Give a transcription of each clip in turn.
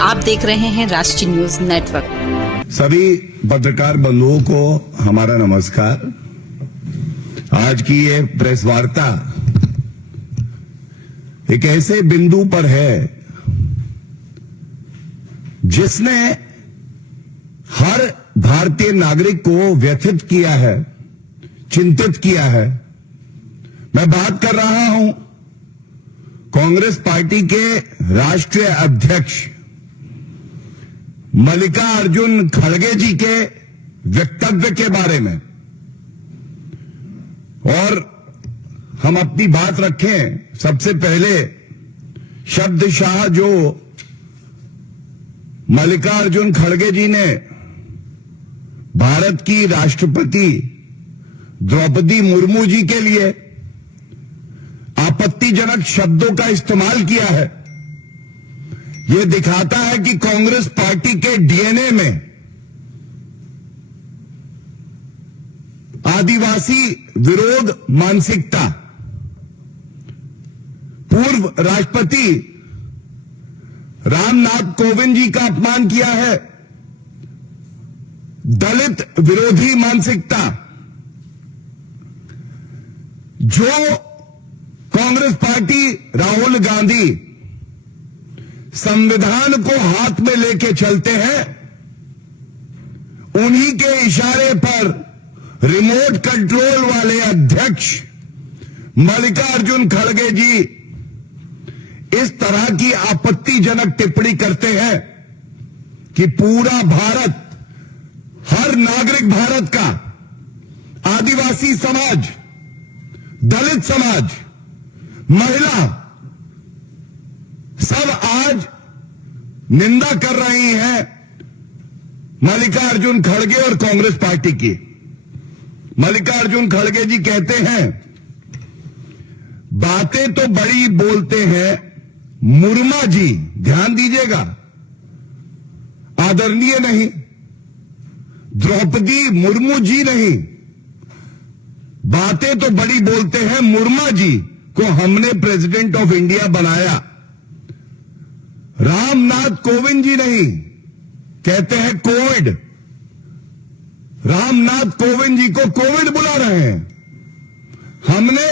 आप देख रहे हैं राष्ट्रीय न्यूज नेटवर्क। सभी पत्रकार बंधुओं को हमारा नमस्कार। आज की ये प्रेस वार्ता एक ऐसे बिंदु पर है जिसने हर भारतीय नागरिक को व्यथित किया है, चिंतित किया है। मैं बात कर रहा हूं कांग्रेस पार्टी के राष्ट्रीय अध्यक्ष मल्लिकार्जुन खड़गे जी के वक्तव्य के बारे में। और हम अपनी बात रखें, सबसे पहले शब्दशाह जो मल्लिकार्जुन खड़गे जी ने भारत की राष्ट्रपति द्रौपदी मुर्मू जी के लिए आपत्तिजनक शब्दों का इस्तेमाल किया है, यह दिखाता है कि कांग्रेस पार्टी के डीएनए में आदिवासी विरोध मानसिकता। पूर्व राष्ट्रपति रामनाथ कोविंद जी का अपमान किया है, दलित विरोधी मानसिकता। जो कांग्रेस पार्टी राहुल गांधी संविधान को हाथ में लेके चलते हैं, उन्हीं के इशारे पर रिमोट कंट्रोल वाले अध्यक्ष मल्लिकार्जुन खड़गे जी इस तरह की आपत्तिजनक टिप्पणी करते हैं कि पूरा भारत, हर नागरिक भारत का, आदिवासी समाज, दलित समाज, महिला, सब आज निंदा कर रही हैं मल्लिकार्जुन खड़गे और कांग्रेस पार्टी की। मल्लिकार्जुन खड़गे जी कहते हैं, बातें तो बड़ी बोलते हैं मुर्मा जी, ध्यान दीजिएगा, आदरणीय नहीं, द्रौपदी मुर्मू जी नहीं, बातें तो बड़ी बोलते हैं मुर्मा जी को हमने प्रेसिडेंट ऑफ इंडिया बनाया, रामनाथ कोविंद जी नहीं, कहते हैं कोविड, रामनाथ कोविंद जी को कोविड बुला रहे हैं, हमने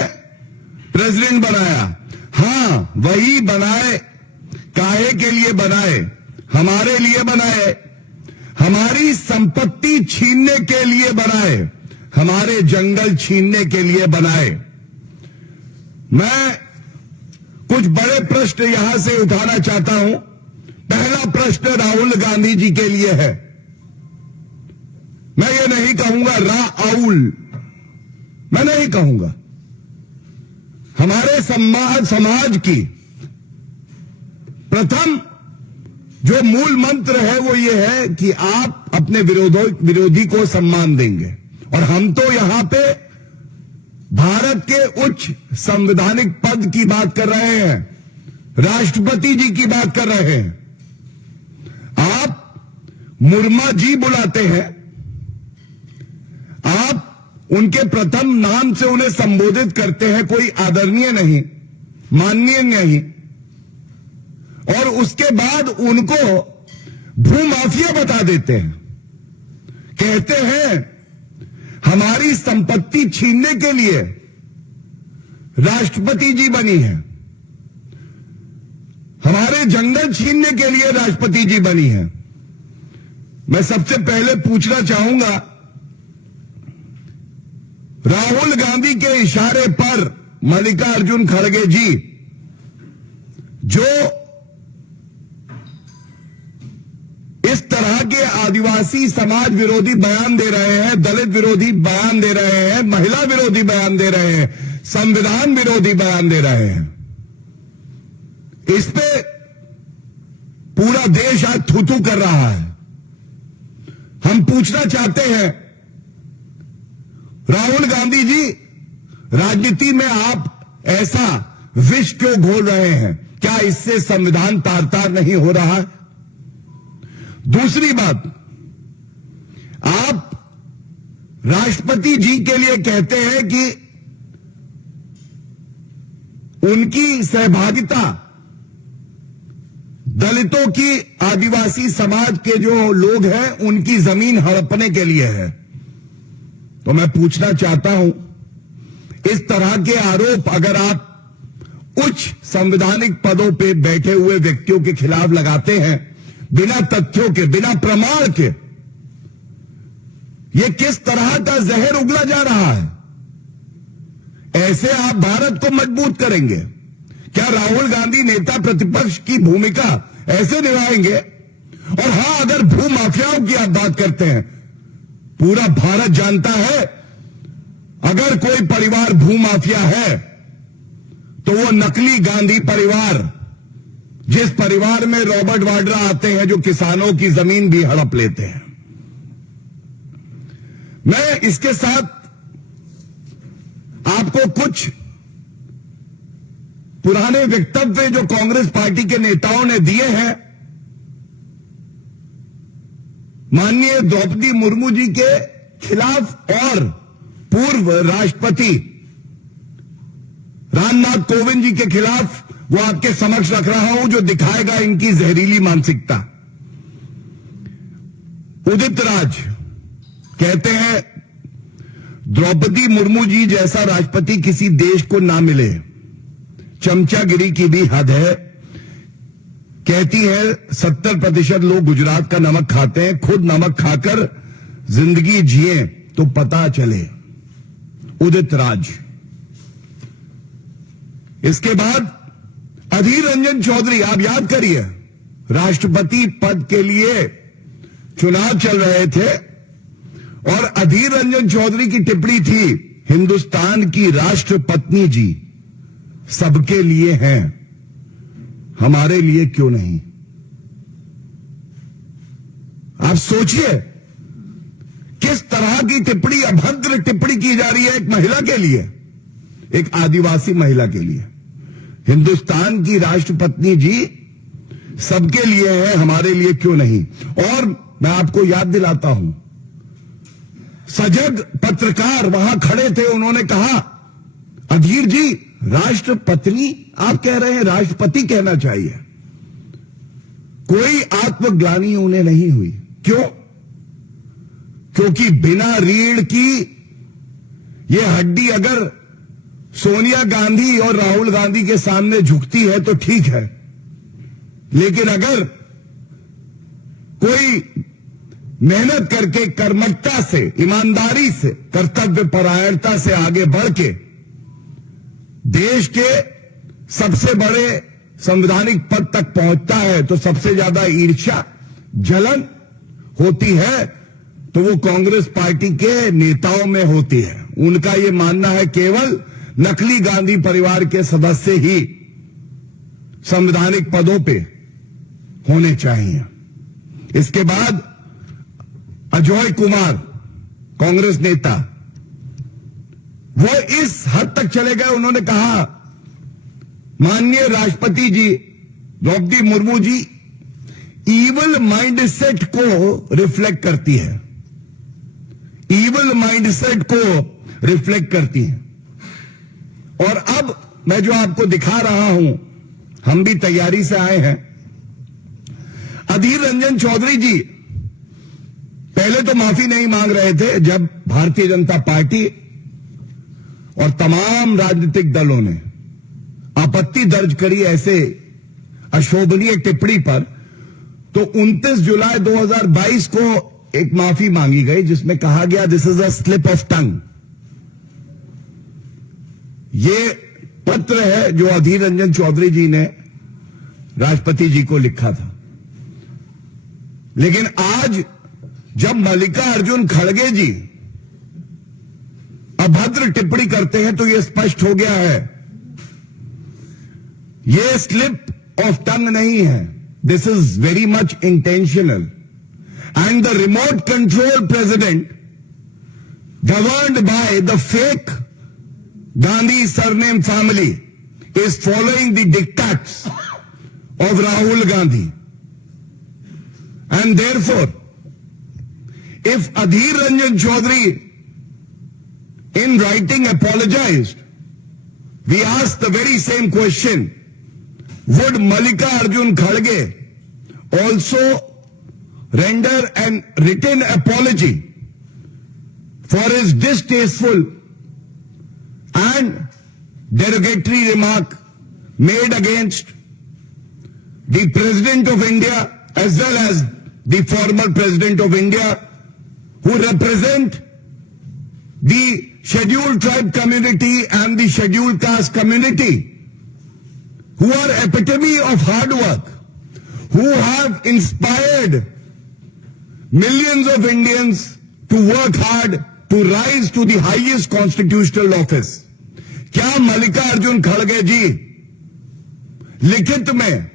प्रेसिडेंट बनाया। हां, वही बनाए, काहे के लिए बनाए? हमारे लिए बनाए, हमारी संपत्ति छीनने के लिए बनाए, हमारे जंगल छीनने के लिए बनाए। मैं कुछ बड़े प्रश्न यहां से उठाना चाहता हूं। पहला प्रश्न राहुल गांधी जी के लिए है। मैं ये नहीं कहूंगा राउल, मैं नहीं कहूंगा। हमारे समाज की प्रथम जो मूल मंत्र है वो ये है कि आप अपने विरोधी को सम्मान देंगे। और हम तो यहां पे भारत के उच्च संवैधानिक पद की बात कर रहे हैं, राष्ट्रपति जी की बात कर रहे हैं। आप मुर्मा जी बुलाते हैं, आप उनके प्रथम नाम से उन्हें संबोधित करते हैं, कोई आदरणीय नहीं, माननीय नहीं, और उसके बाद उनको भूमाफिया बता देते हैं। कहते हैं हमारी संपत्ति छीनने के लिए राष्ट्रपति जी बनी है, हमारे जंगल छीनने के लिए राष्ट्रपति जी बनी है। मैं सबसे पहले पूछना चाहूंगा, राहुल गांधी के इशारे पर मल्लिकार्जुन खड़गे जी जो इस तरह के आदिवासी समाज विरोधी बयान दे रहे हैं, दलित विरोधी बयान दे रहे हैं, महिला विरोधी बयान दे रहे हैं, संविधान विरोधी बयान दे रहे हैं, इस पे पूरा देश आज थू-थू कर रहा है। हम पूछना चाहते हैं, राहुल गांधी जी, राजनीति में आप ऐसा विष क्यों घोल रहे हैं? क्या इससे संविधान तार-तार नहीं हो रहा है? दूसरी बात, आप राष्ट्रपति जी के लिए कहते हैं कि उनकी सहभागिता दलितों की, आदिवासी समाज के जो लोग हैं उनकी जमीन हड़पने के लिए है। तो मैं पूछना चाहता हूं, इस तरह के आरोप अगर आप उच्च संवैधानिक पदों पे बैठे हुए व्यक्तियों के खिलाफ लगाते हैं बिना तथ्यों के, बिना प्रमाण के, ये किस तरह का जहर उगला जा रहा है? ऐसे आप भारत को मजबूत करेंगे? क्या राहुल गांधी नेता प्रतिपक्ष की भूमिका ऐसे निभाएंगे? और हां, अगर भू माफियाओं की आप बात करते हैं, पूरा भारत जानता है अगर कोई परिवार भू माफिया है तो वो नकली गांधी परिवार, जिस परिवार में रॉबर्ट वाड्रा आते हैं जो किसानों की जमीन भी हड़प लेते हैं। मैं इसके साथ आपको कुछ पुराने वक्तव्य जो कांग्रेस पार्टी के नेताओं ने दिए हैं माननीय द्रौपदी मुर्मू जी के खिलाफ और पूर्व राष्ट्रपति रामनाथ कोविंद जी के खिलाफ, वो आपके समक्ष रख रहा हूं, जो दिखाएगा इनकी जहरीली मानसिकता। उदित राज कहते हैं द्रौपदी मुर्मू जी जैसा राष्ट्रपति किसी देश को ना मिले, चमचागिरी की भी हद है। कहती है 70% लोग गुजरात का नमक खाते हैं, खुद नमक खाकर जिंदगी जिए तो पता चले। उदित राज। इसके बाद अधीर रंजन चौधरी, आप याद करिए, राष्ट्रपति पद के लिए चुनाव चल रहे थे और अधीर रंजन चौधरी की टिप्पणी थी, हिंदुस्तान की राष्ट्रपत्नी जी सबके लिए हैं, हमारे लिए क्यों नहीं? आप सोचिए किस तरह की टिप्पणी, अभद्र टिप्पणी की जा रही है एक महिला के लिए, एक आदिवासी महिला के लिए। हिंदुस्तान की राष्ट्रपत्नी जी सबके लिए है, हमारे लिए क्यों नहीं? और मैं आपको याद दिलाता हूं, सजग पत्रकार वहां खड़े थे, उन्होंने कहा अधीर जी राष्ट्रपत्नी आप कह रहे हैं, राष्ट्रपति कहना चाहिए। कोई आत्मग्लानि उन्हें नहीं हुई। क्यों? क्योंकि बिना रीढ़ की ये हड्डी अगर सोनिया गांधी और राहुल गांधी के सामने झुकती है तो ठीक है, लेकिन अगर कोई मेहनत करके, कर्मठता से, ईमानदारी से, कर्तव्य परायणता से आगे बढ़ के देश के सबसे बड़े संवैधानिक पद तक पहुंचता है तो सबसे ज्यादा ईर्ष्या, जलन होती है तो वो कांग्रेस पार्टी के नेताओं में होती है। उनका ये मानना है केवल नकली गांधी परिवार के सदस्य ही संवैधानिक पदों पे होने चाहिए। इसके बाद अजय कुमार, कांग्रेस नेता, वो इस हद तक चले गए, उन्होंने कहा माननीय राष्ट्रपति जी द्रौपदी मुर्मू जी ईवल माइंडसेट को रिफ्लेक्ट करती है, ईवल माइंडसेट को रिफ्लेक्ट करती है। और अब मैं जो आपको दिखा रहा हूं, हम भी तैयारी से आए हैं। अधीर रंजन चौधरी जी पहले तो माफी नहीं मांग रहे थे, जब भारतीय जनता पार्टी और तमाम राजनीतिक दलों ने आपत्ति दर्ज करी ऐसे अशोभनीय टिप्पणी पर, तो 29 जुलाई 2022 को एक माफी मांगी गई जिसमें कहा गया this is a slip of tongue. ये पत्र है जो अधीर रंजन चौधरी जी ने राष्ट्रपति जी को लिखा था। लेकिन आज जब मल्लिकार्जुन खड़गे जी अभद्र टिप्पणी करते हैं तो यह स्पष्ट हो गया है, यह स्लिप ऑफ टंग नहीं है, this is very much intentional. And the remote control president governed by the fake Gandhi surname family is following the diktats of Rahul Gandhi. And therefore, if Adhir Ranjan Chaudhary in writing apologized, we ask the very same question, would Mallikarjun Kharge also render an written apology for his distasteful and derogatory remark made against the President of India as well as the former President of India, who represent the scheduled tribe community and the scheduled caste community, who are epitome of hard work, who have inspired millions of Indians to work hard to rise to the highest constitutional office. क्या मल्लिकार्जुन खड़गे जी लिखित में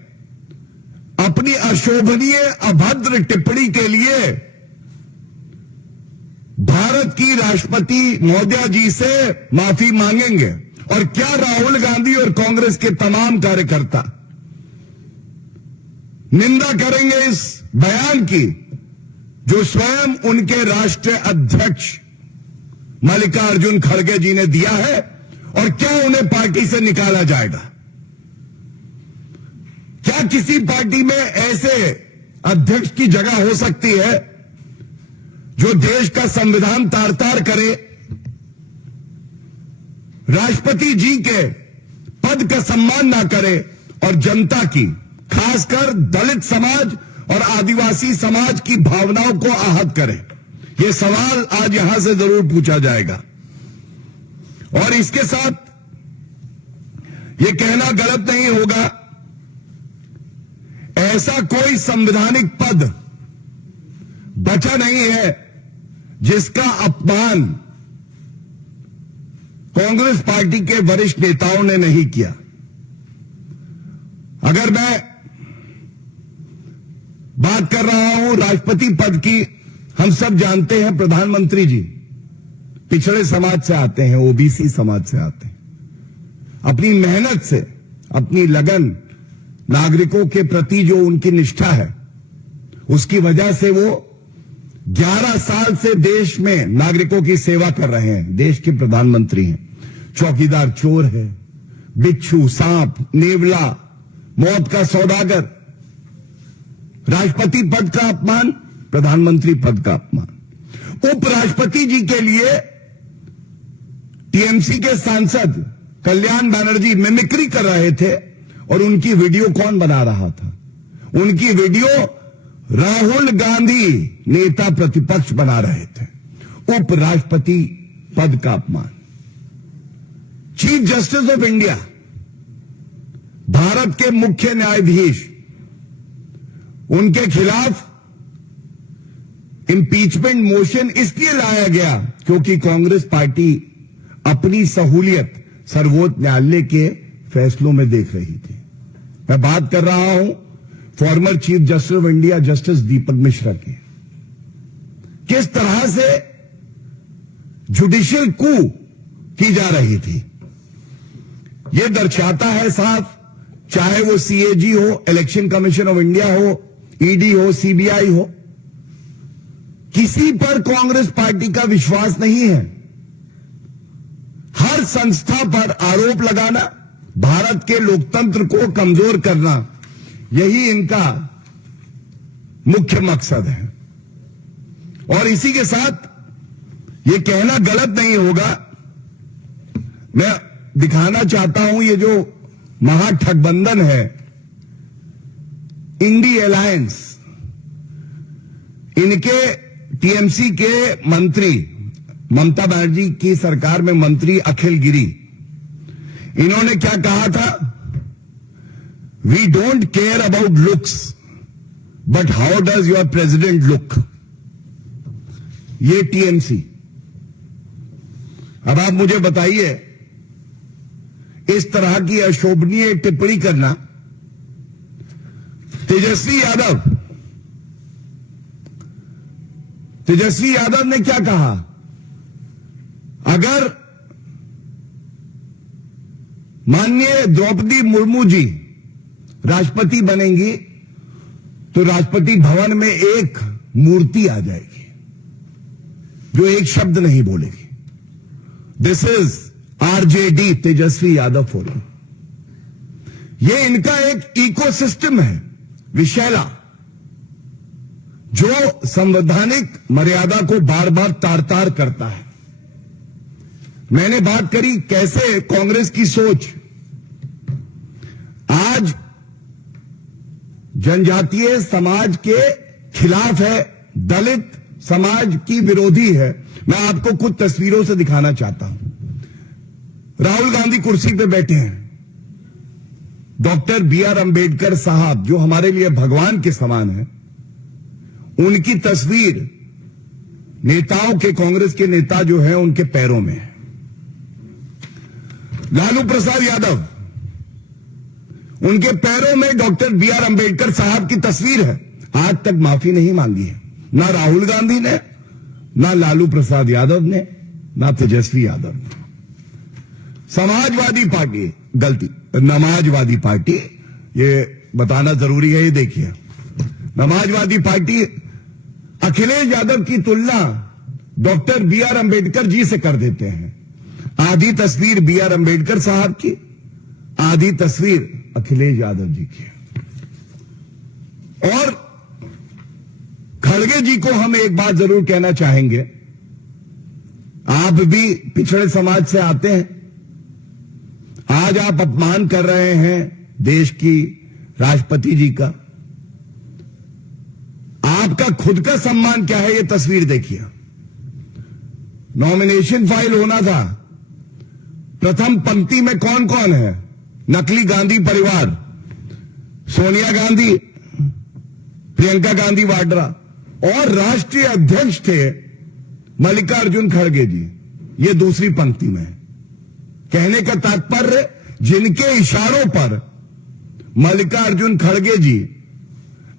अपनी अशोभनीय अभद्र टिप्पणी के लिए भारत की राष्ट्रपति महोदया जी से माफी मांगेंगे? और क्या राहुल गांधी और कांग्रेस के तमाम कार्यकर्ता निंदा करेंगे इस बयान की जो स्वयं उनके राष्ट्रीय अध्यक्ष मल्लिकार्जुन खड़गे जी ने दिया है? और क्या उन्हें पार्टी से निकाला जाएगा? क्या किसी पार्टी में ऐसे अध्यक्ष की जगह हो सकती है जो देश का संविधान तार-तार करे, राष्ट्रपति जी के पद का सम्मान ना करे और जनता की, खासकर दलित समाज और आदिवासी समाज की भावनाओं को आहत करे? यह सवाल आज यहां से जरूर पूछा जाएगा। और इसके साथ यह कहना गलत नहीं होगा, ऐसा कोई संवैधानिक पद बचा नहीं है जिसका अपमान कांग्रेस पार्टी के वरिष्ठ नेताओं ने नहीं किया। अगर मैं बात कर रहा हूं राष्ट्रपति पद की, हम सब जानते हैं प्रधानमंत्री जी पिछड़े समाज से आते हैं, ओबीसी समाज से आते हैं। अपनी मेहनत से, अपनी लगन, नागरिकों के प्रति जो उनकी निष्ठा है, उसकी वजह से वो 11 साल से देश में नागरिकों की सेवा कर रहे हैं। देश के प्रधानमंत्री हैं। चौकीदार चोर है, बिच्छू, सांप, नेवला, मौत का सौदागर। राष्ट्रपति पद का अपमान, प्रधानमंत्री पद का अपमान। उपराष्ट्रपति जी के लिए टीएमसी के सांसद कल्याण बनर्जी मिमिक्री कर रहे थे और उनकी वीडियो कौन बना रहा था? उनकी वीडियो राहुल गांधी नेता प्रतिपक्ष बना रहे थे। उपराष्ट्रपति पद का अपमान। Chief justice of India, Bharat के मुख्य न्यायाधीश, उनके खिलाफ इंपीचमेंट मोशन इसलिए लाया गया क्योंकि कांग्रेस पार्टी अपनी सहूलियत सर्वोच्च न्यायालय के फैसलों में देख रही थी। मैं बात कर रहा हूं former chief justice of India justice Deepak Mishra की। किस तरह से जुडिशियल कू की जा रही थी, यह दर्शाता है साफ, चाहे वो सीएजी हो, इलेक्शन कमीशन ऑफ इंडिया हो, ईडी हो, सीबीआई हो, किसी पर कांग्रेस पार्टी का विश्वास नहीं है। हर संस्था पर आरोप लगाना, भारत के लोकतंत्र को कमजोर करना, यही इनका मुख्य मकसद है। और इसी के साथ यह कहना गलत नहीं होगा, मैं दिखाना चाहता हूं ये जो महागठबंधन है, इंडी अलायंस, इनके टीएमसी के मंत्री, ममता बनर्जी की सरकार में मंत्री अखिल गिरी, इन्होंने क्या कहा था? We don't care about looks but how does your president look. ये टीएमसी। अब आप मुझे बताइए, इस तरह की अशोभनीय टिप्पणी करना, तेजस्वी यादव ने क्या कहा? अगर माननीय द्रौपदी मुर्मू जी राष्ट्रपति बनेंगी तो राष्ट्रपति भवन में एक मूर्ति आ जाएगी जो एक शब्द नहीं बोलेगी। This is RJD, Tejashwi Yadav forum. ये इनका एक इकोसिस्टम है, विशैला, जो संवैधानिक मर्यादा को बार बार तार तार करता है। मैंने बात करी कैसे कांग्रेस की सोच आज जनजातीय समाज के खिलाफ है, दलित समाज की विरोधी है। मैं आपको कुछ तस्वीरों से दिखाना चाहता हूं। राहुल गांधी कुर्सी पे बैठे हैं, डॉक्टर बी.आर. अंबेडकर साहब जो हमारे लिए भगवान के समान है, उनकी तस्वीर नेताओं के, कांग्रेस के नेता जो है उनके पैरों में है। लालू प्रसाद यादव, उनके पैरों में डॉक्टर बी.आर. अंबेडकर साहब की तस्वीर है। आज तक माफी नहीं मांगी है, ना राहुल गांधी ने, ना लालू प्रसाद यादव ने, ना तेजस्वी यादव ने। समाजवादी पार्टी, गलती, नमाजवादी पार्टी, ये बताना जरूरी है। ये देखिए, नमाजवादी पार्टी अखिलेश यादव की तुलना डॉक्टर बी.आर. अंबेडकर जी से कर देते हैं। आधी तस्वीर बी.आर. अंबेडकर साहब की, आधी तस्वीर अखिलेश यादव जी की। और खड़गे जी को हम एक बात जरूर कहना चाहेंगे, आप भी पिछड़े समाज से आते हैं, आज आप अपमान कर रहे हैं देश की राष्ट्रपति जी का। आपका खुद का सम्मान क्या है, ये तस्वीर देखिए। नॉमिनेशन फाइल होना था, प्रथम पंक्ति में कौन कौन है? नकली गांधी परिवार, सोनिया गांधी, प्रियंका गांधी वाड्रा, और राष्ट्रीय अध्यक्ष थे मल्लिकार्जुन खड़गे जी, ये दूसरी पंक्ति में है। कहने का तात्पर्य, जिनके इशारों पर मल्लिकार्जुन खड़गे जी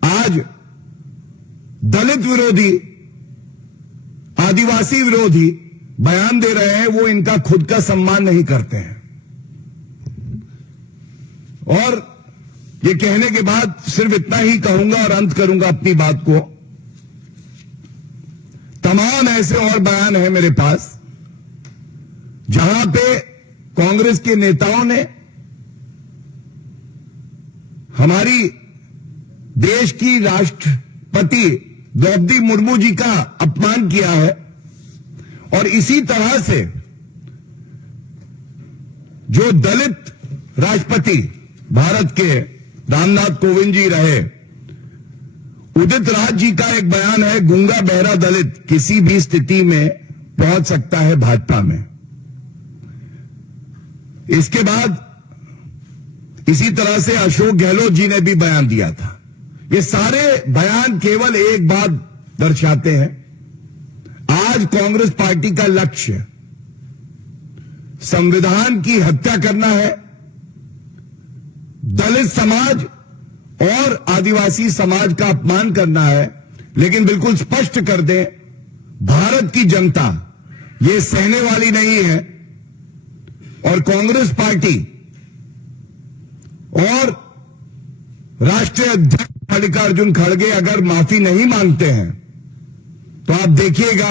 आज दलित विरोधी, आदिवासी विरोधी बयान दे रहे हैं, वो इनका खुद का सम्मान नहीं करते हैं। और ये कहने के बाद सिर्फ इतना ही कहूंगा और अंत करूंगा अपनी बात को। तमाम ऐसे और बयान हैं मेरे पास जहां पे कांग्रेस के नेताओं ने हमारी देश की राष्ट्रपति द्रौपदी मुर्मू जी का अपमान किया है। और इसी तरह से जो दलित राष्ट्रपति भारत के रामनाथ कोविंद जी रहे, उदित राज जी का एक बयान है, गूंगा बहरा दलित किसी भी स्थिति में पहुंच सकता है भाजपा में। इसके बाद इसी तरह से अशोक गहलोत जी ने भी बयान दिया था। ये सारे बयान केवल एक बात दर्शाते हैं, आज कांग्रेस पार्टी का लक्ष्य संविधान की हत्या करना है, दलित समाज और आदिवासी समाज का अपमान करना है। लेकिन बिल्कुल स्पष्ट कर दें, भारत की जनता ये सहने वाली नहीं है। और कांग्रेस पार्टी और राष्ट्रीय अध्यक्ष मल्लिकार्जुन खड़गे अगर माफी नहीं मांगते हैं तो आप देखिएगा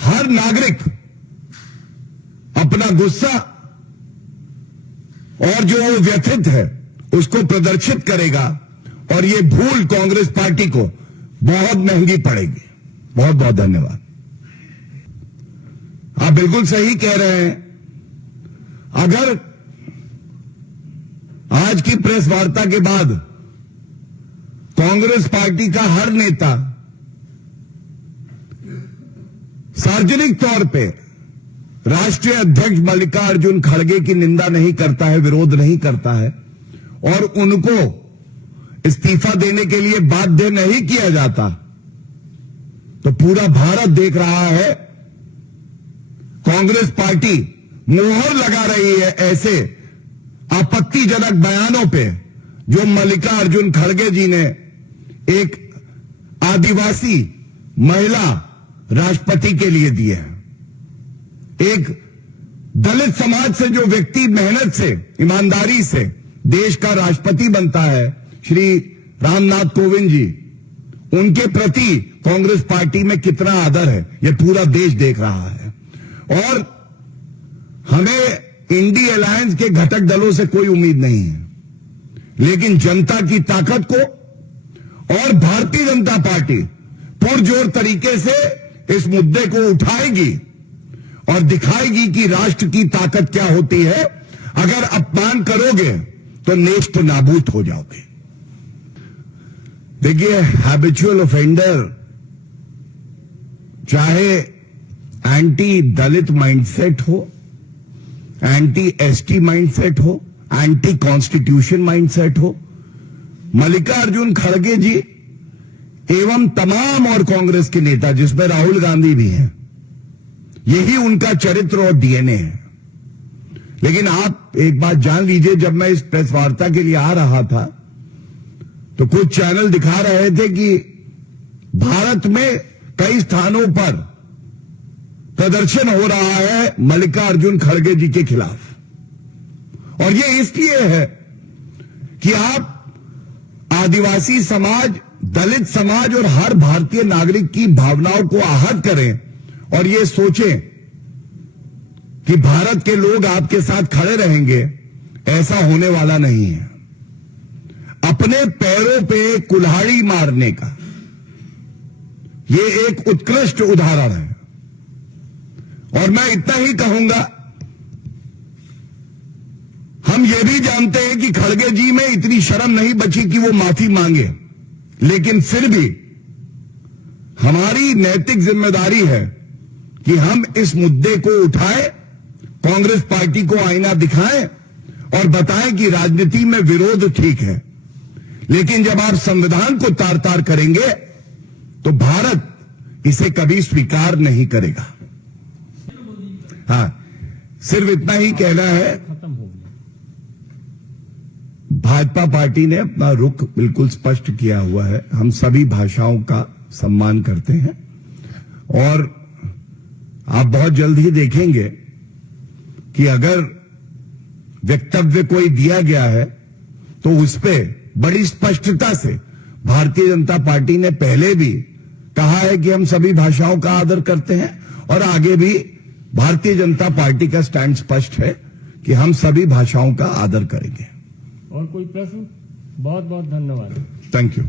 हर नागरिक अपना गुस्सा और जो वो व्यथित है उसको प्रदर्शित करेगा, और ये भूल कांग्रेस पार्टी को बहुत महंगी पड़ेगी। बहुत बहुत धन्यवाद। आप बिल्कुल सही कह रहे हैं। अगर आज की प्रेस वार्ता के बाद कांग्रेस पार्टी का हर नेता सार्वजनिक तौर पे राष्ट्रीय अध्यक्ष मल्लिकार्जुन खड़गे की निंदा नहीं करता है, विरोध नहीं करता है, और उनको इस्तीफा देने के लिए बाध्य नहीं किया जाता, तो पूरा भारत देख रहा है कांग्रेस पार्टी मोहर लगा रही है ऐसे आपत्तिजनक बयानों पे जो मल्लिकार्जुन खड़गे जी ने एक आदिवासी महिला राष्ट्रपति के लिए दिए हैं। एक दलित समाज से जो व्यक्ति मेहनत से, ईमानदारी से देश का राष्ट्रपति बनता है, श्री रामनाथ कोविंद जी, उनके प्रति कांग्रेस पार्टी में कितना आदर है ये पूरा देश देख रहा है। और हमें इंडी अलायंस के घटक दलों से कोई उम्मीद नहीं है, लेकिन जनता की ताकत को और भारतीय जनता पार्टी पुरजोर तरीके से इस मुद्दे को उठाएगी और दिखाएगी कि राष्ट्र की ताकत क्या होती है। अगर अपमान करोगे तो नेस्त नाबूद हो जाओगे। देखिए, हैबिचुअल ऑफेंडर चाहे एंटी दलित माइंडसेट हो, एंटी एसटी माइंडसेट हो, एंटी कॉन्स्टिट्यूशन माइंडसेट हो, मल्लिकार्जुन खड़गे जी एवं तमाम और कांग्रेस के नेता, जिसमें राहुल गांधी भी हैं, यही उनका चरित्र और डीएनए है। लेकिन आप एक बात जान लीजिए, जब मैं इस प्रेस वार्ता के लिए आ रहा था तो कुछ चैनल दिखा रहे थे कि भारत में कई स्थानों पर प्रदर्शन हो रहा है मल्लिकार्जुन खड़गे जी के खिलाफ। और ये इसलिए है कि आप आदिवासी समाज, दलित समाज और हर भारतीय नागरिक की भावनाओं को आहत करें और ये सोचें कि भारत के लोग आपके साथ खड़े रहेंगे। ऐसा होने वाला नहीं है। अपने पैरों पे कुल्हाड़ी मारने का ये एक उत्कृष्ट उदाहरण है। और मैं इतना ही कहूंगा, हम ये भी जानते हैं कि खड़गे जी में इतनी शर्म नहीं बची कि वो माफी मांगे, लेकिन फिर भी हमारी नैतिक जिम्मेदारी है कि हम इस मुद्दे को उठाएं, कांग्रेस पार्टी को आईना दिखाएं और बताएं कि राजनीति में विरोध ठीक है, लेकिन जब आप संविधान को तार तार करेंगे तो भारत इसे कभी स्वीकार नहीं करेगा। हाँ, सिर्फ इतना ही कहना है, भाजपा पार्टी ने अपना रुख बिल्कुल स्पष्ट किया हुआ है। हम सभी भाषाओं का सम्मान करते हैं और आप बहुत जल्द ही देखेंगे कि अगर वक्तव्य कोई दिया गया है तो उस पे बड़ी स्पष्टता से भारतीय जनता पार्टी ने पहले भी कहा है कि हम सभी भाषाओं का आदर करते हैं और आगे भी भारतीय जनता पार्टी का स्टैंड स्पष्ट है कि हम सभी भाषाओं का आदर करेंगे। और कोई प्रश्न? बहुत बहुत धन्यवाद। Thank you.